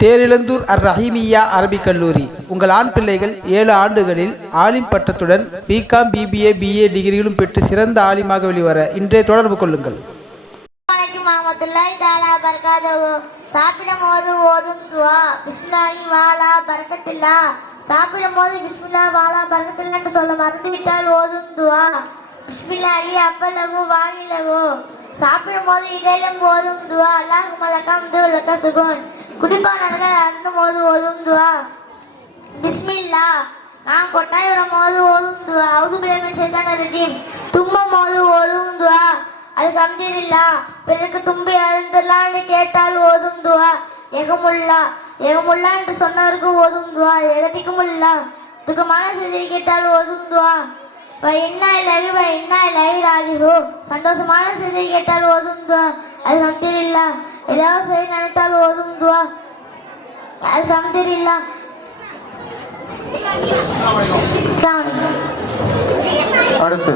Therizhandur Rahimia Arabic கல்லூரி. உங்கள் ஆண் பிள்ளைகள் 7 ஆண்டுகளில் ஆலிம் பட்டத்துடன் பிகாம், பிபிஏ, பிஏ டிகிரிகளும் பெற்று சிறந்த ஆலிமாக வெளிவர இன்றே தொடர்பு கொள்ளுங்கள். சாப்பிடும் போது ஓதும் துவா பிஸ்மில்லாஹி வாலா பரக்கத்தில்லா. சாப்பிடும் போது பிஸ்மில்லா வாலா பரக்கத்தில்லா என்று சொல்ல மறந்துவிட்டால் ஓதும் துவா பிஸ்மில்லாஹி அப்பலகு வாயிலகு. சாப்பிடும் போது இடையிலும் ஓதும் துவா அல்லாஹும்ம லக ஹம்து லக சுகுன். குடிப்பானவர்கள் அருந்தும் போது ஓதும் துவா பிஸ்மில்லா. நான் கொட்டாய் விடும் போது ஓதும் துவா அவுது பில்லாஹி மினஷ் ஷைத்தானிர் ரஜீம். தும்மும் போது ஓதும் துவா அல்ஹம்துலில்லாஹ். பிறகு தும்பி அழுந்தலான்னு கேட்டால் ஓதும் துவா எகமுல்லா. எகமுல்லா என்று சொன்னவருக்கு ஓதும் துவா எகதிக்குமுல்லா. துக்கமான செய்தியை கேட்டால் ஓதும் துவா இன்னா இலைஹி ராஜிஊன். சந்தோஷமான செய்தியை கேட்டால் ஓதும் துவா அல்ஹம்துலில்லாஹ். ஏதாவது செய்ய நினைத்தால் ஓதும் துவா அல்ஹம்துலில்லாஹ். அடுத்து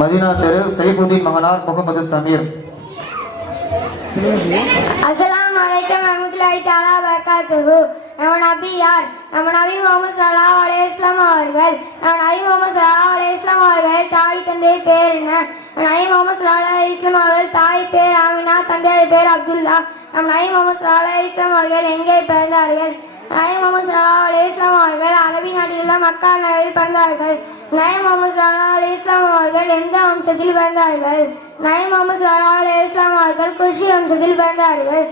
மதீனா தெரு சைஃபுதீன் மகனார் முகமது சமீர். அஸ்ஸலாமு அலைக்கும் வரஹ்மத்துல்லாஹி தஆலா வபரகாத்துஹு. நம்ம நபி யார்? நம்ம நபி முஹம்மது ஸல்லல்லாஹு அலைஹி வஸல்லம் அவர்கள். நம்ம நபி முஹம்மது ஸல்லல்லாஹு அலைஹி வஸல்லம் அவர்கள் தாய் தந்தை பேர் என்ன? நம்ம நபி முஹம்மது ஸல்லல்லாஹு அலைஹி வஸல்லம் அவர்கள் தாய் பேர் ஆமினா, தந்தை பேர் அப்துல்லா. நம்ம நபி முஹம்மது ஸல்லல்லாஹு அலைஹி வஸல்லம் அவர்கள் எங்கே பிறந்தார்கள்? நபி முஹம்மது ஸல்லல்லாஹு அலைஹி வஸல்லம் அவர்கள் அரபி நாட்டில் உள்ள மக்கா நகரில் பிறந்தார்கள். நபி முஹம்மது ஸல்லல்லாஹு அலைஹி வஸல்லம் அவர்கள் எந்த வம்சத்தில் பிறந்தார்கள்? நபி முஹம்மது ஸல்லல்லாஹு அலைஹி வஸல்லம் அவர்கள் குர்ஷி வம்சத்தில் பிறந்தார்கள்.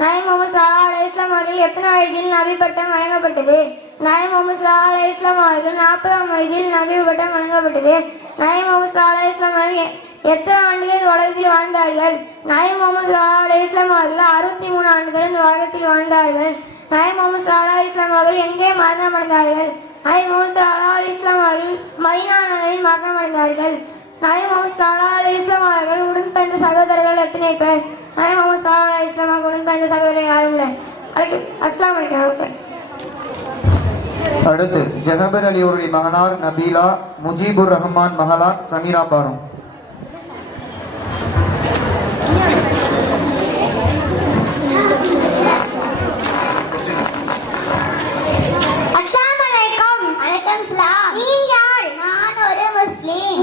நபி முஹம்மது ஸல்லல்லாஹு அலைஹி வஸல்லம் அவர்கள் எத்தனை வயதில் நபி பட்டம் வழங்கப்பட்டது? நபி முஹம்மது ஸல்லல்லாஹு அலைஹி வஸல்லம் அவர்கள் 40ஆம் வயதில் நபி பட்டம் வழங்கப்பட்டது. நபி முஹம்மது ஸல்லல்லாஹு அலைஹி வஸல்லம் அவர்கள் எத்தனை ஆண்டுகள் இந்த உலகத்தில் வாழ்ந்தார்கள்? நபி முஹம்மது ஸல்லல்லாஹு அலைஹி வஸல்லம் அவர்கள் 63 ஆண்டுகள் இந்த உலகத்தில் வாழ்ந்தார்கள். நபி முஹம்மது ஸல்லல்லாஹு அலைஹி வஸல்லம் அவர்கள் எங்கே மரணம் அடைந்தார்கள்? நபி முஹம்மது ஸல்லல்லாஹு அலைஹி வஸல்லம் அவர்கள் மதீனா நகரில் மரணம் அடைந்தார்கள். நபி முஹம்மது ஸல்லல்லாஹு அலைஹி வஸல்லம் அவர்கள் உடன் பிறந்த சகோதரர்கள் எத்தனை பேர்? நபி முஹம்மது ஸல்லல்லாஹு அலைஹி வஸல்லம் அவர்கள் உடன் பிறந்த சகோதரர்கள் யாரும் இல்லை. அஸ்ஸலாமு அலைக்கும். அடுத்து ஜஹபர் அலி அவருடைய மகனார் நபீலா, முஜீபுர் ரஹ்மான் மஹலா, சமீரா பானு.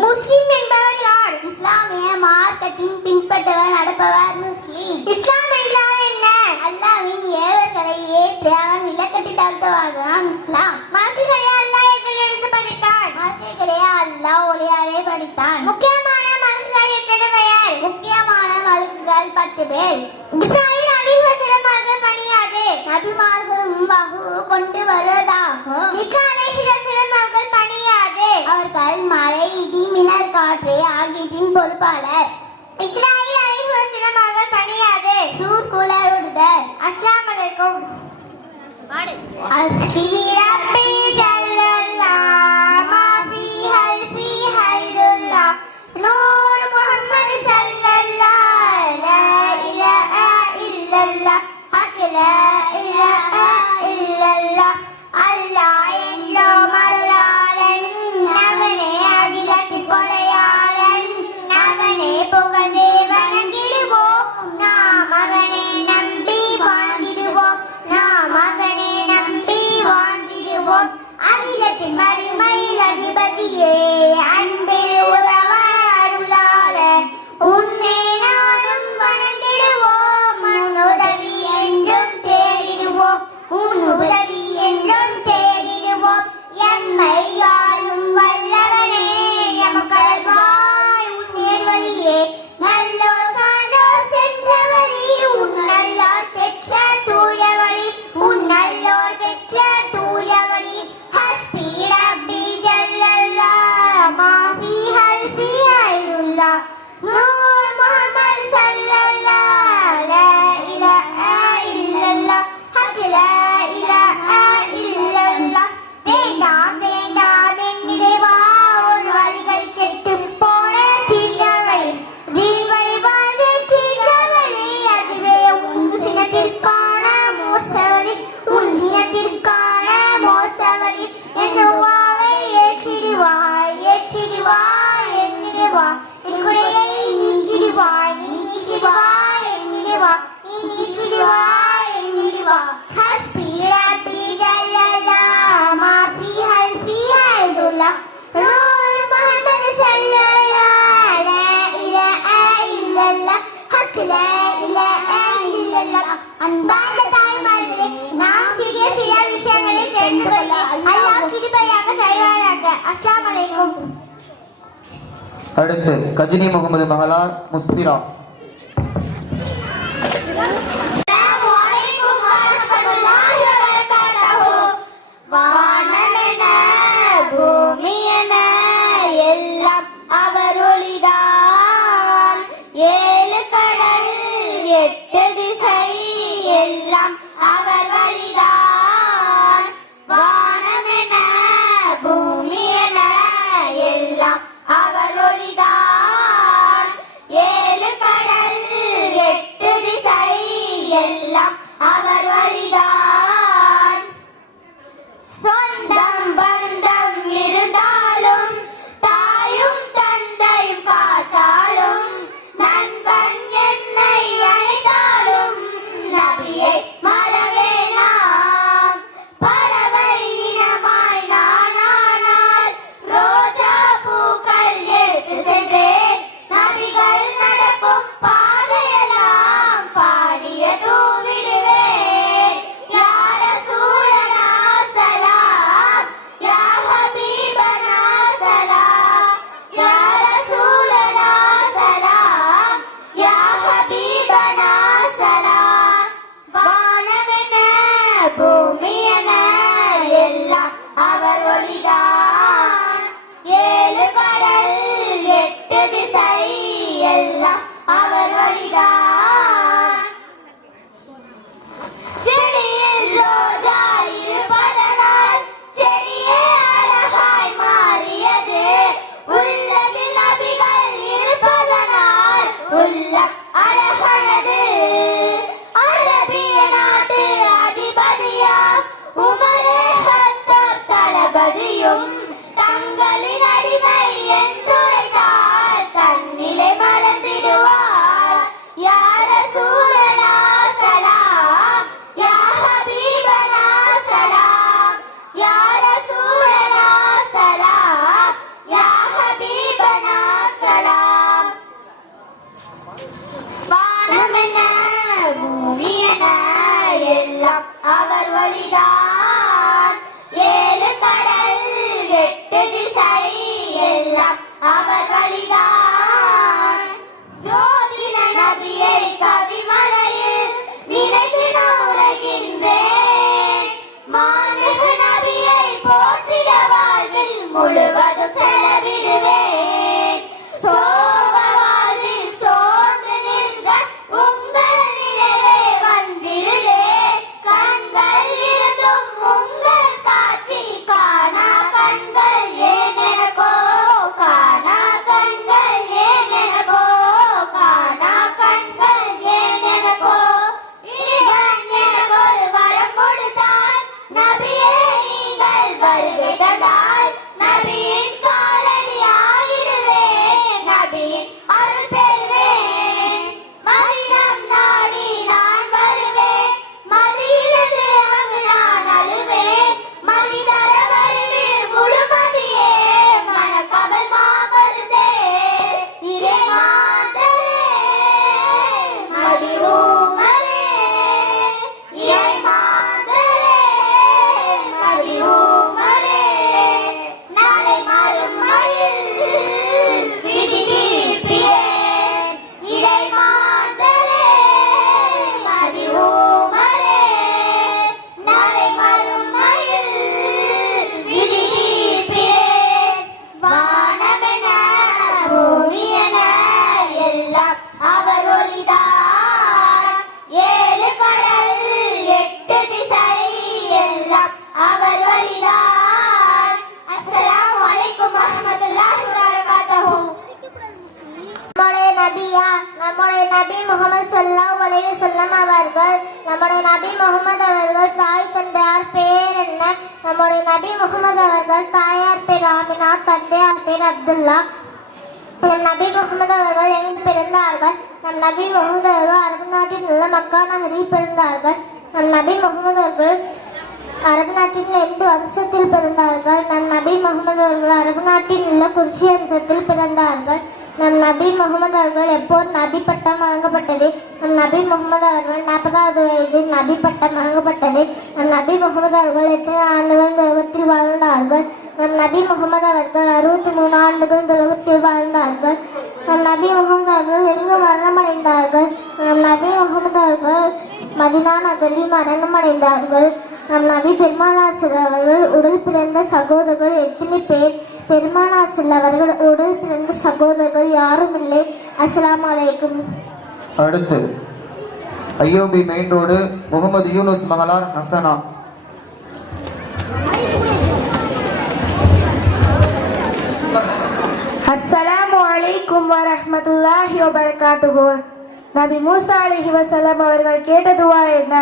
முஸ்லிம் என்பவர் யார்? இஸ்லாமிய மார்க்கத்தின் பின்பற்றவர் நடப்பவர் முஸ்லிம். இஸ்லாம் என்றால் என்ன? அல்லாஹ்வின் ஏவல்களை ஏற்று அவன் விலக்கத்தை தவிர்த்தவர்தான் இஸ்லாம். மலக்குகளை அல்லாஹ் எதிலிருந்து படைத்தான்? மலக்குகளை அல்லாஹ் ஒளியாரே படைத்தான். முக்கியமான மலக்குகள் எத்தனை பெயர்? முக்கியமான மலக்குகள் 10 பேர். இஸ்ராயில் அலைஹிஸ்ஸலாம் அவர்கள் பணியாது நபிமார்கள் வஹு கொண்டு வருவதாகும். மீகா அலைஹிஸ்ஸலாம் அவர்கள் பணியாது அவர்கள் மழை, இடி, மின்னல், காற்று ஆகியவற்றின் பொறுப்பாளர். இஸ்ராயில் அலைஹிஸ்ஸலாம் அவர்கள் பணியாது சூர் குளறுதல். அஸ்ஸலாமு அலைக்கும். அஸ்ஸிரப்பி ஜல்லல்லாஹ் மாபி ஹல்பி ஹைருல்லாஹ் நூர் முஹம்மது ஸல்லல்லாஹ் லா இலாஹா இல்லல்லாஹ் ஹக் லா இலாஹா இல்லல்லாஹ். அல்லாஹ் என்றும் அருளாளன், அவனே அகிலத்தின் கொடையாளன், அவனே புகழ்ந்து வணங்கிடுவோம், நாம் அவனை நம்பி வாழ்ந்திடுவோம், நாம் அவனை நம்பி வாழ்ந்திடுவோம். அன்பார்ந்த தாய்மார்களே, நாம் சிறிய சிறிய விஷயங்களை தெரிந்து கொள்ள அல்லாஹ் கிருபையாக செய்வாராக. அஸ்ஸலாமு அலைக்கும். அடுத்து கஜினி முகமது மஹலார் முஸ்பிரா. அஸ்ஸலாமு அலைக்கும் வரஹ்மத்துல்லாஹி வபரகாத்துஹு. வானமென பூமியென எல்லாம் அவர் ஒளிதான். ஏழு கடல் எட்டு திசை எல்லாம் அவர் வழிதான். வானமென பூமியென எல்லாம் அவர் ஒளிதான். ஏழு கடல் எட்டு திசை எல்லாம் அவர் வழிதான். சொந்தம் பந்தம் இருந்தாலும் தாயும் தந்தையும் காத்தாலும் நண்பன் என்னை அழைத்தாலும் நபியை மறவேனாம். பறவை இனமாய் நானானால் ரோஜா பூக்கள் எடுத்து சென்றேன். நபிகள் நடக்கும் பாதையெல்லாம் பாடிய தூவிடுவேன். யா ரசூலனா சலாம், யா ஹபீபனா சலாம், யா ரசூலனா சலாம், யா ஹபீபனா சலாம். வானமென பூமியென எல்லாம் அவர் ஒளிதான். ஏழு கடல் எட்டு திசை எல்லாம் அவர் ஒளிதான். செடியில் ரோஜா இருப்பதனால் செடியே அழகாய் மாறியது. உள்ளதில் நபிகள் இருப்பதனால் உள்ளம் அழகானது. அரபிய நாட்டு அதிபதியாம் உமரே ஹத்தாப் தளபதியும் தங்களின் அடிமை என்றுரைத்தால் தன்னிலை மறந்திடுவார். யா ரசூலனா சலாம், யா ஹபீபனா சலாம், யா ரசூலனா சலாம், யா ஹபீபனா சலாம். வானமென பூமியென எல்லாம் அவர் வழிதான். ஏழு கடல் எட்டு திசை எல்லாம் அவர் வழிதான். ஜோதிட நபியை கவிமலையில் நினைத்து நான் உரைகின்றேன். மாண்புமிகு நபியை போற்றிட வாழ்வில் முழுவதும் செலவிடுவேன். சோக வாழ்வில் சோர்ந்து நின்ற உங்கள் நினைவே வந்திடுதே. கண்கள் இருந்தும் உங்கள் காட்சி காணா கண்கள் ஏன் எனக்கோ, காணா கண்கள் ஏன் எனக்கோ, காணா கண்கள் ஏன் எனக்கோ. இறைவன் எனக்கு ஒரு வரம் கொடுத்தார். நபியே நீங்கள் வருகை தந்தால் நபியின் காலடி ஆகிடுவேன். நபியின் அருள் பெறுவேன். மதினம் நாடி நான் வருவேன். மதியிலிருந்து அங்கு நான் அழுவேன். மதிதர வழியில் முழுமதியே மணக்கவல் மாமருதே. இறை மாதரே மதி ஊமரே, இறை மாதரே மதி ஊமரே. நாளை மறுமையில் விதி தீர்ப்பீரேன். இறை மாதரே மதி ஊமரே. நாளை மறுமையில் விதி தீர்ப்பீரேன். வானமென பூமியென எல்லாம் அவர் ஒளிதான். ஏழு கடல் எட்டு திசை எல்லாம் அவர் வழிதான். அஸ்ஸலாமு அலைக்கும் வரஹ்மத்துல்லாஹி வபரகாத்துஹு. நம்முடைய நபியா நம்முடைய நபி முகமது ஸல்லல்லாஹு அலைஹி வஸல்லம் அவர்கள், நம்முடைய நபி முகமது அவர்கள் தாய் தந்தையார் பேர் என்ன? நம்முடைய நபி முகமது அவர்கள் தாயார் பேர் ஆமினா, தந்தையார் பேர் அப்துல்லா. நம் நபி முகமது அவர்கள் எங்கு பிறந்தார்கள்? நம் நபி முகமது அவர்கள் அரபு நாட்டில் உள்ள மக்கா நகரில் பிறந்தார்கள். நம் நபி முகமது அவர்கள் அரபு நாட்டின் எந்த வம்சத்தில் பிறந்தார்கள்? நம் நபி முகமது அவர்கள் அரபு நாட்டில் உள்ள குர்ஷி வம்சத்தில் பிறந்தார்கள். நம் நபி முகமது அவர்கள் எப்போது நபி பட்டம் வழங்கப்பட்டது? நம் நபி முகமது அவர்கள் 40வது வயதில் நபி பட்டம் வழங்கப்பட்டது. நம் நபி முகமது அவர்கள் எத்தனை ஆண்டுகள் இந்த உலகத்தில் வாழ்ந்தார்கள்? நம் நபி முகமது அவர்கள் 63 ஆண்டுகள் இந்த உலகத்தில் வாழ்ந்தார்கள். நம் நபி முகமது அவர்கள் எங்கு மரணமடைந்தார்கள்? நம் நபி முகமது அவர்கள் மதினா நகரில் மரணமடைந்தார்கள். நம் நபி பெருமானார் செல்லவர்கள் உடல் பிறந்த சகோதரர்கள் எத்தனை பேர்? பெருமானார் செல்லவர்கள் உடல் பிறந்த சகோதரர்கள் யாரும் இல்லை. அஸ்ஸலாமு அலைக்கும். அடுத்து ஐயோபி மெயின் ரோடு முகமது யூனுஸ் மகளார் ஹசனா. அஸ்ஸலாமு அலைக்கும் வரஹ்மத்துல்லாஹி வபரகாத்துஹு. நபி மூசா அலைஹி வஸல்லம் அவர்கள் கேட்ட துஆ என்ன?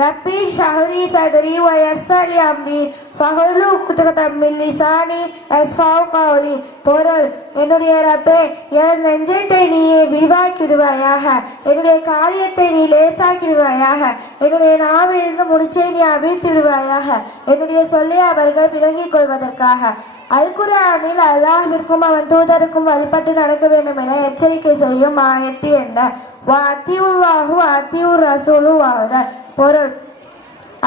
ரப்பி ஷஹ்ரி சத்ரி வ யஸ்ஸர் லி அம்ரி ஃபஹ்லு உக்ததம் மின் லிசானி யஸ்ஃபஹு கௌலி. பொருள்: என்னுடைய ரப்பே, எனது நெஞ்சத்தை நீயே விரிவாக்கிடுவாயாக, என்னுடைய காரியத்தை நீ லேசாக்கிடுவாயாக, என்னுடைய நாவிலிருந்து முடிச்சை நீ அவிழ்த்து விடுவாயாக, என்னுடைய சொல்லை அவர்கள் விளங்கிக் கொள்வதற்காக. அல் குர்ஆனில் அல்லாஹ்விற்கும் அவன் தூதருக்கும் வழிபட்டு நடக்க வேண்டும் என எச்சரிக்கை செய்யும் ஆயத்து என்ன? வஅத்தியுல்லாஹு வஅத்தியுர் ரசூலு வஹத. பொருள்: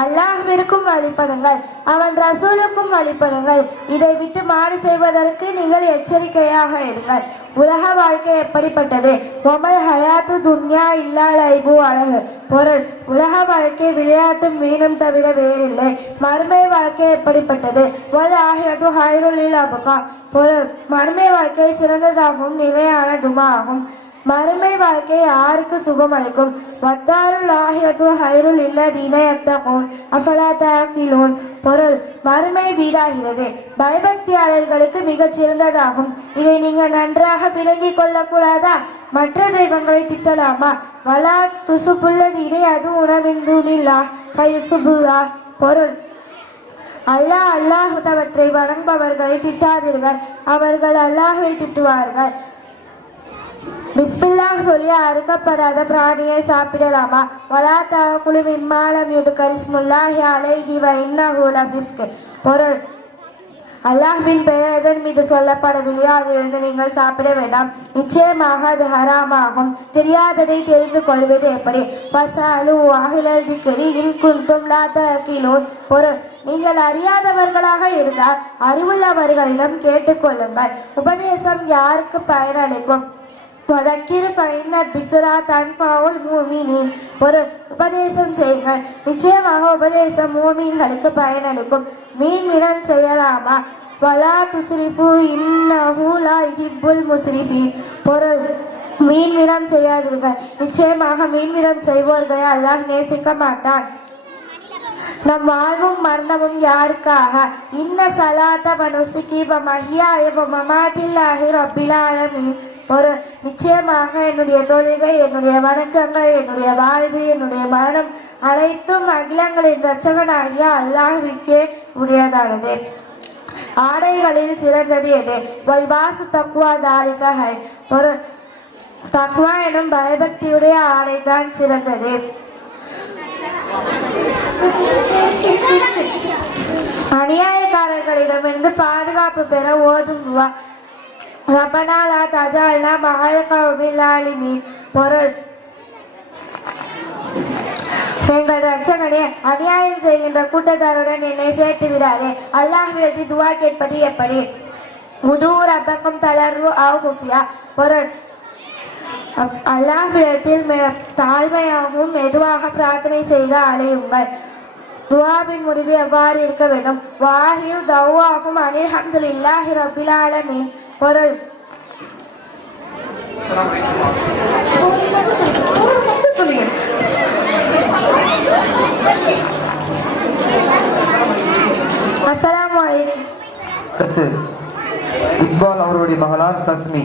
அல்லாஹ்விற்கும் வழிபடுங்கள், அவன் ரசூலுக்கும் வழிபடுங்கள், இதை விட்டு மாறு செய்வதற்கு நீங்கள் எச்சரிக்கையாக இருங்கள். உலக வாழ்க்கை எப்படிப்பட்டது? ஒமல் ஹயாத்து துன்யா இல்லா லைபு அழகு. பொருள்: உலக வாழ்க்கை விளையாட்டும் வீணும் தவிர வேறில்லை. மறுமை வாழ்க்கை எப்படிப்பட்டது? வல் ஆஹிரத்து ஹைருல் லில் அப்கா. பொருள்: மறுமை வாழ்க்கை சிறந்ததாகவும் நிலையானதுமாகும். மறுமை வாழ்க்கை யாருக்கு சுகம் அளிக்கும்? வத்தாருல் ஆஹிரத்து ஹைருல் இல்லதீன யத்தகூன் அஃபலா தஅகிலூன். பொருள்: மறுமை வீடாகிறது, பயபக்தியாளர்களுக்கு மிகச் சிறந்ததாகும். இதை நீங்கள் நன்றாக விளங்கிக் கொள்ளக்கூடாதா? மற்ற தெய்வங்களை திட்டலாமா? வலா துசுபுல்லதீன அது உணவிந்துனில்லா ஃபயுசுபுல்லா. பொருள்: அல்லாஹ்வற்றை வணங்குபவர்களை திட்டாதீர்கள், அவர்கள் அல்லாஹ்வை திட்டுவார்கள். பிஸ்மில்லாஹ் சொல்லி அறுக்கப்படாத பிராணியை சாப்பிடலாமா? வலா தஅகுலு மிம்மா லம் யுத்கர் இஸ்முல்லாஹி அலைஹி வ இன்னஹு லஃபிஸ்க். பொருள்: அல்லாஹ்வின் பெயர் எதன் மீது சொல்லப்படவில்லையோ அதிலிருந்து நீங்கள் சாப்பிட வேண்டாம், நிச்சயமாக அது ஹராமாகும். தெரியாததை தெரிந்து கொள்வது எப்படி? ஃபஸஅலு அஹ்லல் திக்ரி இன் குன்தும் லா தஅகிலூன். பொருள்: நீங்கள் அறியாதவர்களாக இருந்தால் அறிவுள்ளவர்களிடம் கேட்டுக்கொள்ளுங்கள். உபதேசம் யாருக்கு பயனளிக்கும்? பொருள்: உபதேசம் செய்யுங்கள், நிச்சயமாக உபதேசம் மூமின்களுக்கு பயனளிக்கும். மீன்மினம் செய்யலாமா? வலா துஸ்ரிஃபு இன்னஹு லா யுஹிப்புல் முஸ்ரிஃபீன். பொருள்: மீன்மினம் செய்யாதீர்கள், நிச்சயமாக மீன்மினம் செய்வோர்களை அல்லாஹ் நேசிக்க மாட்டான். நம் வாழ்வும் மரணமும் யாருக்காக? இன்ன ஸலாத வ நுஸுகி வ மஹ்யாய வ மமாத்தி லில்லாஹி ரப்பில் ஆலமீன். பொருள்: நிச்சயமாக என்னுடைய தொழுகை, என்னுடைய வணக்கங்கள், என்னுடைய வாழ்வு, என்னுடைய மரணம் அனைத்தும் அகிலங்களின் இரட்சகனாகிய அல்லாஹ்வுக்கே உரியதானது. ஆடைகளில் சிறந்தது எது? வல்பாசு தக்வா தாலிக ஹை. பொருள்: தக்வா எனும் பயபக்தியுடைய ஆடைதான் சிறந்தது. அநியாயக்காரர்களிடமிருந்து பாதுகாப்பு பெற ஓதும் துஆ. ரப்பனா லா தஜஅல்னா மஅல் கௌமில் ஸாலிமீன். பொருள்: எங்கள் இரட்சகனே, அநியாயம் செய்கின்ற கூட்டத்தாருடன் என்னை சேர்த்து விடாதே. அல்லாஹ்விடத்தில் துஆ கேட்பது எப்படி? உது ரப்பக்கும் தலர்ரு அவ் குஃபியா. பொருள்: அல்லாஹ்விடத்தில் தாழ்மையாகவும் மெதுவாக பிரார்த்தனை செய்து அலையுங்கள். துஆவின் முடிவு எவ்வாறு இருக்க வேண்டும்? வாஹிரு தஅவாஹும் அனில் ஹம்துலில்லாஹி ரப்பில் ஆலமீன். பொருள்: அஸ்ஸலாமு அலைக்கும். அடுத்து இக்பால் அவருடைய மகளார் சஸ்மி.